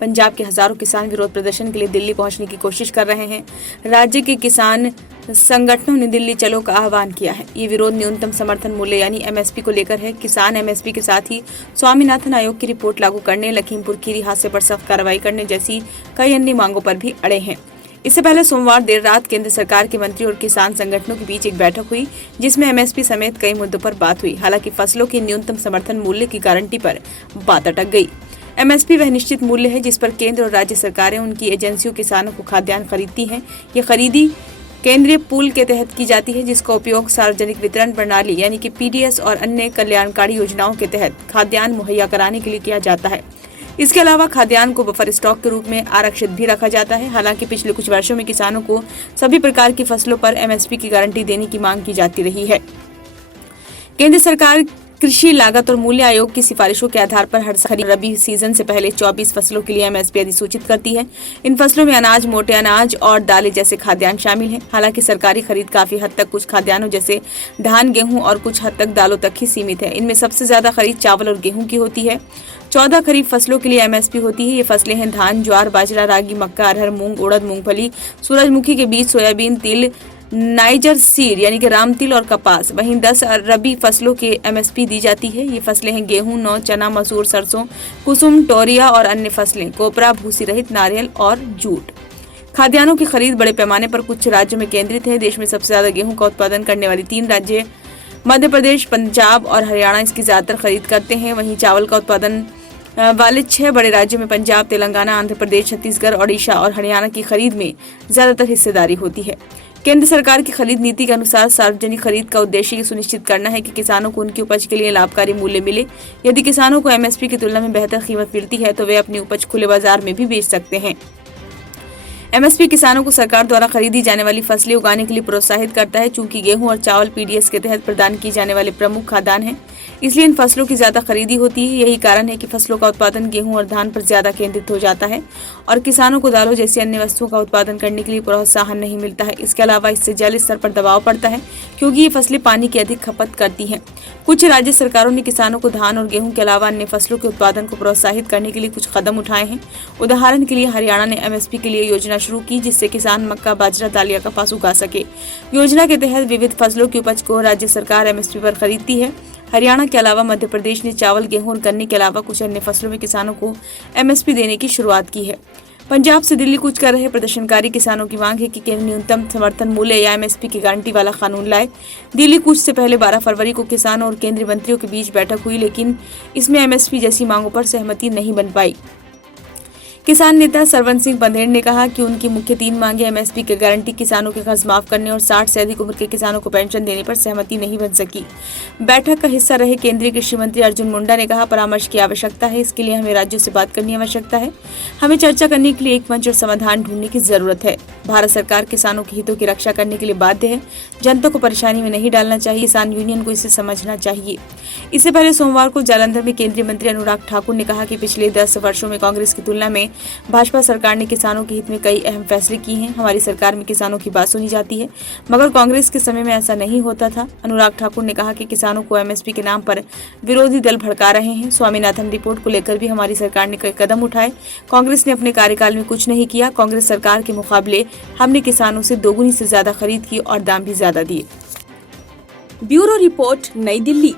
पंजाब के हजारों किसान विरोध प्रदर्शन के लिए दिल्ली पहुंचने की कोशिश कर रहे हैं। राज्य के किसान संगठनों ने दिल्ली चलो का आह्वान किया है। ये विरोध न्यूनतम समर्थन मूल्य यानी एमएसपी को लेकर है। किसान एमएसपी के साथ ही स्वामीनाथन आयोग की रिपोर्ट लागू करने, लखीमपुर खीरी हादसे पर सख्त कार्रवाई करने जैसी कई अन्य मांगों पर भी अड़े हैं। इससे पहले सोमवार देर रात केंद्र सरकार के मंत्री और किसान संगठनों के बीच एक बैठक हुई, जिसमें एमएसपी समेत कई मुद्दों पर बात हुई। हालांकि फसलों के न्यूनतम समर्थन मूल्य की गारंटी पर बात अटक गई। एमएसपी वह निश्चित मूल्य है जिस पर केंद्र और राज्य सरकारें उनकी एजेंसियों किसानों को खाद्यान्न खरीदती हैं। ये खरीदी केंद्रीय पूल के तहत की जाती है, जिसका उपयोग सार्वजनिक वितरण प्रणाली यानी कि पीडीएस और अन्य कल्याणकारी योजनाओं के तहत खाद्यान्न मुहैया कराने के लिए किया जाता है। इसके अलावा खाद्यान्न को बफर स्टॉक के रूप में आरक्षित भी रखा जाता है। हालांकि पिछले कुछ वर्षों में किसानों को सभी प्रकार की फसलों पर एमएसपी की गारंटी देने की मांग की जाती रही है। केंद्र सरकार कृषि लागत और मूल्य आयोग की सिफारिशों के आधार पर हर खरीफ रबी सीजन से पहले 24 फसलों के लिए एमएसपी अधिसूचित करती है। इन फसलों में अनाज, मोटे अनाज और दालें जैसे खाद्यान्न शामिल हैं। हालांकि सरकारी खरीद काफी हद तक कुछ खाद्यान्नों जैसे धान, गेहूं और कुछ हद तक दालों तक ही सीमित है। इनमें सबसे ज्यादा खरीद चावल और गेहूं की होती है। 14 खरीफ फसलों के लिए एमएसपी होती है। ये फसलें हैं धान, ज्वार, बाजरा, रागी, मक्का, अरहर, मूंग, उड़द, मूंगफली, सूरजमुखी के बीज, सोयाबीन, तिल, नाइजर सीड यानी कि राम तिल और कपास। वहीं 10 रबी फसलों के एमएसपी दी जाती है। ये फसलें हैं गेहूं, नौ, चना, मसूर, सरसों, कुसुम, टोरिया और अन्य फसलें, कोपरा, भूसी रहित, नारियल और जूट। खाद्यान्नों की खरीद बड़े पैमाने पर कुछ राज्यों में केंद्रित है। देश में सबसे ज्यादा गेहूं का उत्पादन करने वाली 3 राज्य मध्य प्रदेश, पंजाब और हरियाणा इसकी ज्यादातर खरीद करते हैं। वहीं चावल का उत्पादन वाले 6 बड़े राज्यों में पंजाब, तेलंगाना, आंध्र प्रदेश, छत्तीसगढ़, ओडिशा और हरियाणा की खरीद में ज्यादातर हिस्सेदारी होती है। केंद्र सरकार की खरीद नीति के अनुसार सार्वजनिक खरीद का उद्देश्य ये सुनिश्चित करना है कि किसानों को उनकी उपज के लिए लाभकारी मूल्य मिले। यदि किसानों को एमएसपी की तुलना में बेहतर कीमत मिलती है तो वे अपनी उपज खुले बाजार में भी बेच सकते हैं। एमएसपी किसानों को सरकार द्वारा खरीदी जाने वाली फसलें उगाने के लिए प्रोत्साहित करता है। चूंकि गेहूं और चावल पीडीएस के तहत प्रदान किए जाने वाले प्रमुख खाद्यान्न हैं, इसलिए इन फसलों की ज्यादा खरीदी होती है। यही कारण है कि फसलों का उत्पादन गेहूं और धान पर ज्यादा केंद्रित हो जाता है और किसानों को दालों जैसी अन्य वस्तुओं का उत्पादन करने के लिए प्रोत्साहन नहीं मिलता है। इसके अलावा इससे जल स्तर पर दबाव पड़ता है, क्योंकि ये फसलें पानी की अधिक खपत करती हैं। कुछ राज्य सरकारों ने किसानों को धान और गेहूं के अलावा अन्य फसलों के उत्पादन को प्रोत्साहित करने के लिए कुछ कदम उठाए हैं। उदाहरण के लिए हरियाणा ने एमएसपी के लिए योजना शुरू की, जिससे किसान मक्का, बाजरा, दालिया, कपास उगा सके। योजना के तहत विविध फसलों की उपज को राज्य सरकार एमएसपी पर खरीदती है। हरियाणा के अलावा मध्य प्रदेश ने चावल, गेहूं और गन्ने के अलावा कुछ अन्य फसलों में किसानों को एमएसपी देने की शुरुआत की है। पंजाब से दिल्ली कूच कर रहे प्रदर्शनकारी किसानों की मांग है कि केंद्र न्यूनतम समर्थन मूल्य या एमएसपी की गारंटी वाला कानून लाए। दिल्ली कूच से पहले 12 फरवरी को किसानों और केंद्रीय मंत्रियों के बीच बैठक हुई, लेकिन इसमें एमएसपी जैसी मांगों पर सहमति नहीं बन पाई। किसान नेता सरवन सिंह बंधेड़ ने कहा कि उनकी मुख्य 3 मांगे एमएसपी की गारंटी, किसानों के कर्ज माफ करने और 60 से अधिक उम्र के किसानों को पेंशन देने पर सहमति नहीं बन सकी। बैठक का हिस्सा रहे केंद्रीय कृषि मंत्री अर्जुन मुंडा ने कहा, परामर्श की आवश्यकता है। इसके लिए हमें राज्यों से बात करने की आवश्यकता है। हमें चर्चा करने के लिए एक मंच और समाधान ढूंढने की जरूरत है। भारत सरकार किसानों के हितों की रक्षा करने के लिए बाध्य है। जनता को परेशानी में नहीं डालना चाहिए। किसान यूनियन को इसे समझना चाहिए। इससे पहले सोमवार को जालंधर में केंद्रीय मंत्री अनुराग ठाकुर ने कहा कि पिछले 10 वर्षों में कांग्रेस की तुलना में भाजपा सरकार ने किसानों के हित में कई अहम फैसले किए हैं। हमारी सरकार में किसानों की बात सुनी जाती है, मगर कांग्रेस के समय में ऐसा नहीं होता था। अनुराग ठाकुर ने कहा कि किसानों को एमएसपी के नाम पर विरोधी दल भड़का रहे हैं। स्वामीनाथन रिपोर्ट को लेकर भी हमारी सरकार ने कई कदम उठाए। कांग्रेस ने अपने कार्यकाल में कुछ नहीं किया। कांग्रेस सरकार के मुकाबले हमने किसानों से दोगुनी से ज्यादा खरीद की और दाम भी ज्यादा दिए। ब्यूरो रिपोर्ट, नई दिल्ली।